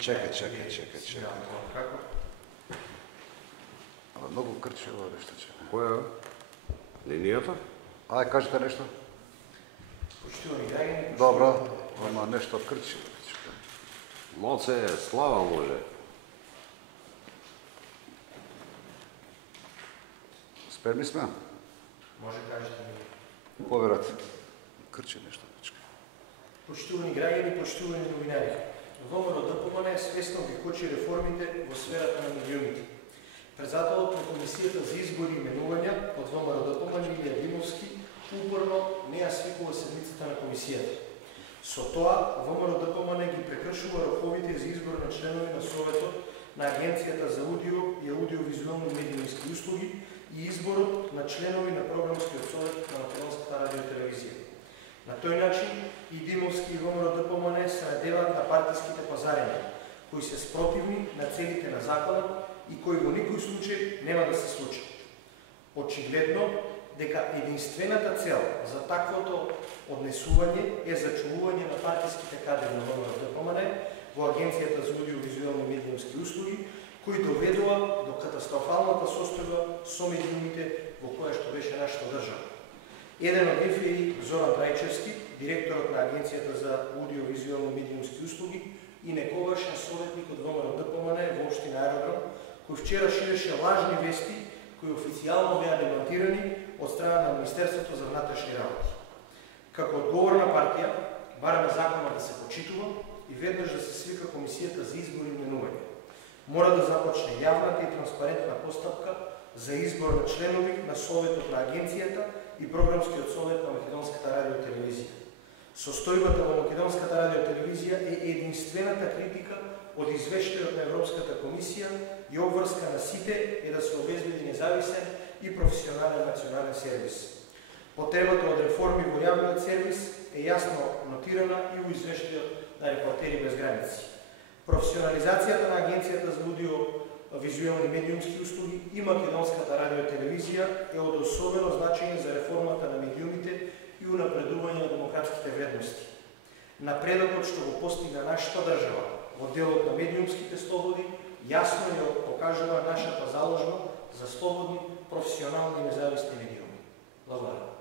Чекај. Ама многу крчи ова нешто, чекај. Која? Линијата? Ајде, кажете нешто. Почитувани граѓани. Добро, ама нешто крчи. Моце, слава може. Сперми сме? Може кажете ми. Поверате. Крчи нешто. Почитувани граѓани, почитувани новинари. ВМРО ДПМН свесно ги кочи реформите во сферата на медиумите. Председателот на Комисијата за избори и именувања од ВМРО ДПМН Илија Димовски упорно не ја свикува седмицата на комисијата. Со тоа, ВМРО ДПМН ги прекршува роковите за избор на членови на Советот на Агенцијата за аудио и аудиовизуелни медиумски услуги и изборот на членови на програмскиот совет на Македонската радио и телевизија. На тој начин и Димовски и ВМРО ДПМН се надеваат на партиските пазарења, кои се спротивни на целите на законот и кои во никој случај нема да се случат. Очигледно дека единствената цел за таквото однесување е зачувување на партиските кадри на ВМРО ДПМН во Агенцијата за аудиовизуелни медиумски услуги, кои доведува до катастрофалната состојба со медиумите во која што беше нашата држава. Еден од нив е Зоран Трајчевски, директорот на Агенцијата за аудиовизуелни медиумски услуги и некогашен советник од ВМРО ДПМН во општина Аеродром, кој вчера ширеше лажни вести кои официјално беа демонтирани од страна на Министерството за внатрешни работи. Како одговорна партија, бараме законот да се почитува и веднаш да се свика Комисијата за избор и именување. Мора да започне јавната и транспарентна постапка за избор на членови на Советот на Агенцијата и Програмскиот совет на Македонската радио и телевизија. Состојбата во Македонската радио и телевизија е единствената критика од извештајот на Европската комисија и обврска на сите е да се обезбеди независен и професионален национален сервис. Потребата од реформи во јавниот сервис е јасно нотирана и во извештајот на Репортери без граници. Професионализацијата на Агенцијата за аудиовизуелни медиумски услуги и Македонската радио и телевизија е од особено значење за реформата на медиумите и унапредување на демократските вредности. Напредокот што го постигна нашата држава во делот на медиумските слободи јасно ја покажува нашата заложба за слободни, професионални и независни медиуми. Благодарам.